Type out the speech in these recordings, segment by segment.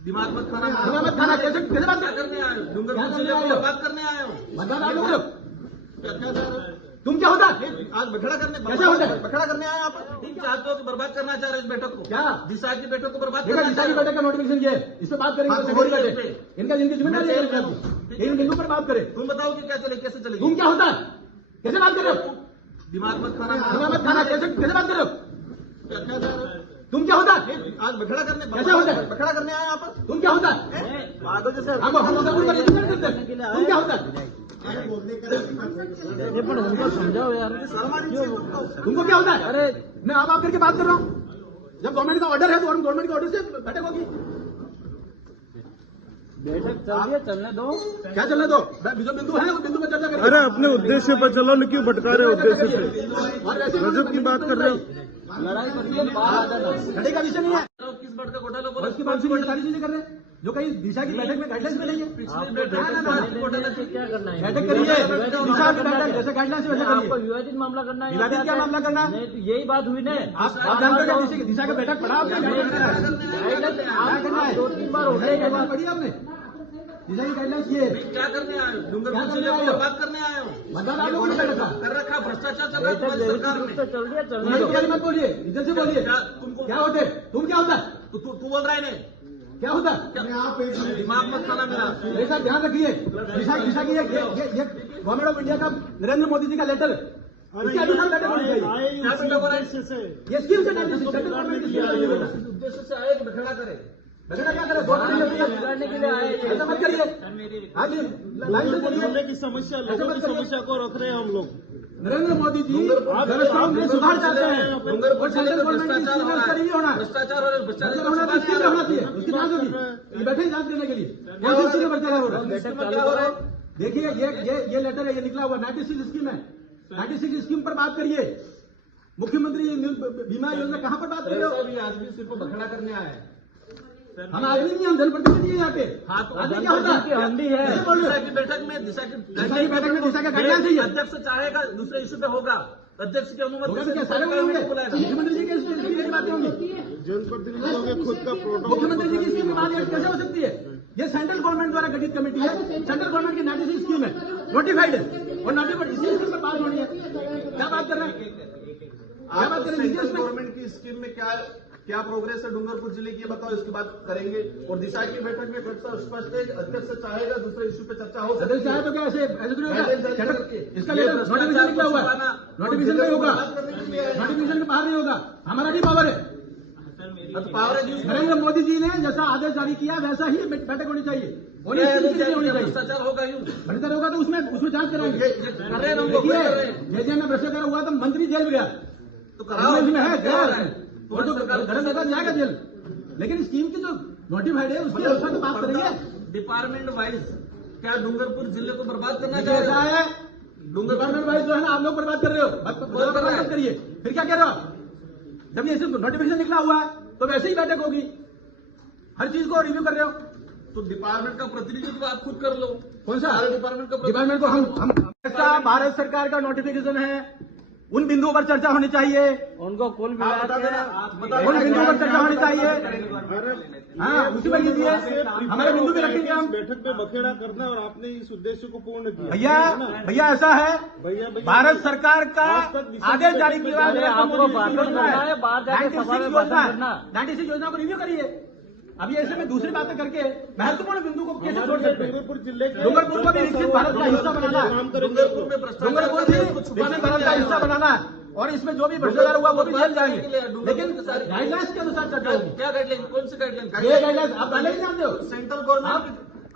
दिमाग मत खाना। मत खाना। कैसे बात करने आए हो? डूंगरपुर जिले को बात करने आए हो? मतदान आप लोग क्या तुम क्या होता आज बखड़ा करने कैसे होता है? बखड़ा करने आए आप? तुम चाहते हो कि बर्बाद करना चाह रहे हो इस बैठक को? क्या दिशा की बैठक को बर्बाद देखा? दिशा की बैठक का नोटिफिकेशन ये है, इस पर बात करेंगे। इनका जिनकी जिम्मेदारी है इन बिंदु पर बात करें। तुम बताओ कि क्या चलेगी, कैसे चलेगी? तुम क्या होता है? कैसे बात कर रहे हो? दिमाग मत खाना। मत खाना। कैसे बात कर रहे हो? तुम क्या होता है? आज बखड़ा करने कैसे होता है? बखड़ा करने आए आप? तुम क्या होता है? तुम क्या होता है? उनको समझाओ यार, तुमको क्या होता है? अरे मैं आप करके बात कर रहा हूँ। जब गवर्नमेंट का ऑर्डर है तो गवर्नमेंट के ऑर्डर से बैठक होगी। बैठक चल रही है, चलने दो। क्या चलने दो? जो बिंदु है वो बिंदु पर चर्चा करेंगे। अरे अपने उद्देश्य पर चलो, न क्यों भटका रहे हो उद्देश्य से? गजब की बात कर रहे हो। लड़ाई करिए, बाहर आ जाना। लड़ाई का विषय नहीं है। किस बढ़ का घोटाला बोला? उसकी बात सारी चीजें कर रहे हैं जो कहीं दिशा की बैठक में गाइडलाइंस मिलेंगे। क्या करना है? बैठक करिए, दिशा की बैठक जैसे गाइडलाइंस वैसे आपको करिए। विवादित मामला करना है? विवादित क्या मामला करना? नहीं तो यही बात हुई ना। आप जानते हो क्या दिशा का बैठक पढ़ा आपने? आप 2-3 बार होने के बाद पढ़ी आपने? दिशा की गाइडलाइंस ये है। क्या करने आए हो? डूंगरपुर जिले को बर्बाद करने आए हो? मतदान आप लोगों ने कर रखा। कर रखा, भ्रष्टाचार चल रहा है तुम्हारी सरकार में। चल रही है, चलने तुम्हारी दो। क्या मत बोलिए, इज्जत से बोलिए। क्या होते? तुम क्या होता है? तू बोल रहा है नहीं? क्या होता है? दिमाग मत खाना मेरा। मेरे साथ ध्यान रखिए। दिशा की ये गवर्नमेंट ऑफ इंडिया का नरेंद्र मोदी जी का लेटर इसके अनुसार बैठक होनी चाहिए। क्या बेटा बोला? ये स्कीम से सेंट्रल गवर्नमेंट की उद्देश्य से आए कि बखड़ा करे? बगड़ा क्या करे? बिगाड़ने के लिए आए। ऐसा मत करिए। हाँ जी, लाइन से बोलिए। की समस्या, लोगों की समस्या को रख रहे हैं हम लोग। नरेंद्र मोदी जी व्यवस्था में सुधार चाहते हैं। डूंगरपुर जिले में भ्रष्टाचार हो रहा है। नहीं होना भ्रष्टाचार और भ्रष्टाचार होना तो स्कीम होना चाहिए। उसकी जांच होगी। ये बैठे जांच करने के लिए कौन सी स्कीम में भ्रष्टाचार हो रहा है? क्या हो रहा है? देखिए ये लेटर है, ये निकला हुआ 96 स्कीम है। 96 स्कीम पर बात करिए। मुख्यमंत्री बीमा योजना कहाँ पर बात कर रहे हो? आदमी सिर्फ बखड़ा करने आया है। हम आदमी नहीं, हम जनप्रतिनिधि हैं यहाँ पे। हाँ तो आदमी क्या होता है? हम भी है। दिशा की बैठक में दिशा की बैठक में दिशा का गाइडलाइंस है। अध्यक्ष चाहेगा दूसरे इश्यू पे होगा, अध्यक्ष की अनुमति से सारे होंगे। बुलाएगा। मुख्यमंत्री जी की बातें होंगी। जनप्रतिनिधियों के खुद का प्रोटोकॉल। मुख्यमंत्री जी की स्कीम बात कैसे हो सकती है? ये सेंट्रल गवर्नमेंट द्वारा गठित कमेटी है। सेंट्रल गवर्नमेंट की 96 स्कीम है, नोटिफाइड है और नोटिफाइड इसी स्कीम पर बात होनी है। क्या बात कर रहे हैं? क्या बात कर रहे हैं? सेंट्रल गवर्नमेंट की स्कीम में क्या प्रोग्रेस है डूंगरपुर जिले की, बताओ, इसकी बात करेंगे। और दिशा की बैठक में स्पष्ट है, अध्यक्ष चाहेगा दूसरे इश्यू पे चर्चा हो सकती है। चाहे तो क्या ऐसे थोड़ी होगा? इसका लेटर नोटिफिकेशन निकला हुआ है, नोटिफिकेशन नहीं होगा, नोटिफिकेशन के बाहर नहीं होगा। हमारा भी पावर है। नरेंद्र मोदी जी ने जैसा आदेश जारी किया वैसा ही बैठक होनी चाहिए। होनी चाहिए। भ्रष्टाचार होगा यूं भ्रष्टाचार होगा तो उसमें जांच कराएंगे। देखिए जेजे में भ्रष्टाचार हुआ तो मंत्री जेल गया, तो कराओ इसमें है वो तो गलत नेता जाएगा जेल। लेकिन स्कीम की जो नोटिफाइड है उसके अनुसार तो बात करेंगे। डिपार्टमेंट वाइज क्या डूंगरपुर जिले को बर्बाद करना ऐसा चाहिए? है डिपार्टमेंट वाइज जो है ना आप लोग बर्बाद कर रहे हो। बर्बाद करिए। फिर क्या कह रहे हो आप? जब ये नोटिफिकेशन निकला हुआ है तो वैसे ही बैठक होगी। हर चीज को रिव्यू कर रहे हो तो डिपार्टमेंट का प्रतिनिधित्व आप खुद कर लो। कौन सा डिपार्टमेंट का? डिपार्टमेंट को हम भारत सरकार का नोटिफिकेशन है, उन बिंदुओं पर चर्चा होनी चाहिए। उनको कुल मिला के उन बिंदुओं पर चर्चा होनी चाहिए। हाँ उसी पर लीजिए, हमारे बिंदु भी रखेंगे हम। बैठक में बखेड़ा करना और आपने इस उद्देश्य को पूर्ण किया। भैया ऐसा है, भारत सरकार का आदेश जारी किया है। आपको बात करना है, बाहर जाके सभा में बात करना। 96 योजना को रिव्यू करिए। अभी ऐसे में दूसरी बातें करके महत्वपूर्ण बिंदु को कैसे छोड़ सकते हैं? डूंगरपुर जिले के डूंगरपुर को भी विकसित भारत का हिस्सा बनाना है। डूंगरपुर में भ्रष्टाचार डूंगरपुर भी विकसित भारत का हिस्सा बनाना है और इसमें जो भी भ्रष्टाचार हुआ वो भी जेल जाएंगे। लेकिन गाइडलाइंस के अनुसार चर्चा होगी। क्या गाइडलाइन? कौन सी गाइडलाइन? ये गाइडलाइंस आप पहले ही जानते हो। सेंट्रल गवर्नमेंट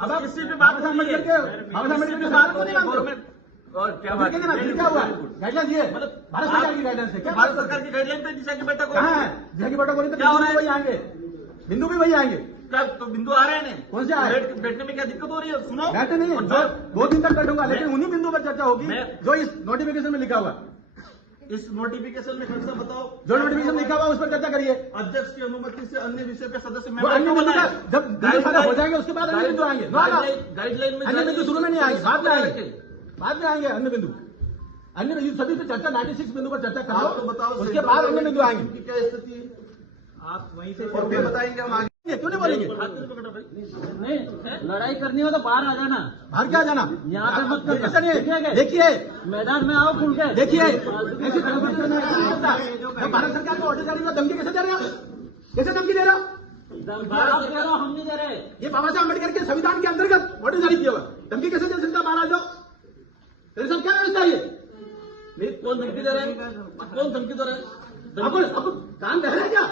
अब आप किसी भी बात समझ करके के साथ को नहीं मानते हो। और क्या बात क्या हुआ? गाइडलाइंस ये भारत सरकार की गाइडलाइंस है। क्या भारत सरकार की गाइडलाइन पे दिशा की बैठक कहाँ है? दिशा की बैठक हो रही है तो वही आएंगे, बिंदु भी वही आएंगे। क्या तो बिंदु आ रहे हैं? कौन से आ रहे? बैठने में क्या दिक्कत हो रही है? सुनो, बैठे नहीं है, 2 दिन तक बैठूंगा, लेकिन उन्हीं बिंदु पर चर्चा होगी जो इस नोटिफिकेशन में लिखा हुआ। इस नोटिफिकेशन में खर्चा बताओ, जो नोटिफिकेशन लिखा हुआ उस पर चर्चा करिए। अध्यक्ष की अनुमति से अन्य विषय पे सदस्य अन्य बिंदु जब बिंदु हो जाएंगे उसके बाद अन्य बिंदु आएंगे। गाइडलाइन में अन्य बिंदु शुरू में नहीं आएंगे, बाद में आएंगे, बाद में आएंगे अन्य बिंदु। अन्य बिंदु सभी पे चर्चा 96 बिंदु पर चर्चा करो, तो बताओ उसके बाद अन्य बिंदु आएंगे। क्या स्थिति है? आप वहीं से और फिर बताएंगे हम आगे। क्यों नहीं बोलेंगे? नहीं, लड़ाई करनी हो तो बाहर आ जाना, बाहर क्या जाना? यहाँ पे मत करना। ऐसा नहीं ठीक है है। क्या? देखिए मैदान में आओ खुल के। देखिए ऐसे गड़बड़ करना नहीं होता। मैं भारत सरकार को ऑर्डर जारी में धमकी कैसे दे रहे हो? कैसे धमकी दे रहे हो? आप दे रहे हो, हम नहीं दे रहे। ये बाबा साहब अम्बेडकर के संविधान के अंतर्गत ऑर्डर जारी किया हुआ, धमकी कैसे दे सकता? बाहर आ जाओ। तेरे साथ क्या व्यवस्था है? ये कौन धमकी दे रहा है? कौन धमकी दे रहा है? आपको कान बह रहा है क्या?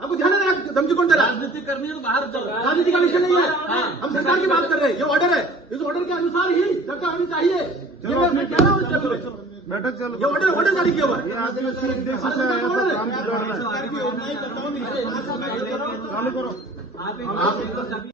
आपको ध्यान है धमकी कौन दे रहा है? राजनीति करनी है तो बाहर चलो। राजनीति का विषय नहीं है। हम सरकार की बात कर रहे हैं। ये ऑर्डर है, इस ऑर्डर के अनुसार ही चर्चा होनी चाहिए। ये मैं कह रहा हूँ इसके लिए। बैठक चलो। ये ऑर्डर जारी किया हुआ है। ये आदिवासी उद्देश्य से आया था, काम बिगाड़ रहा है। चालू करो। आप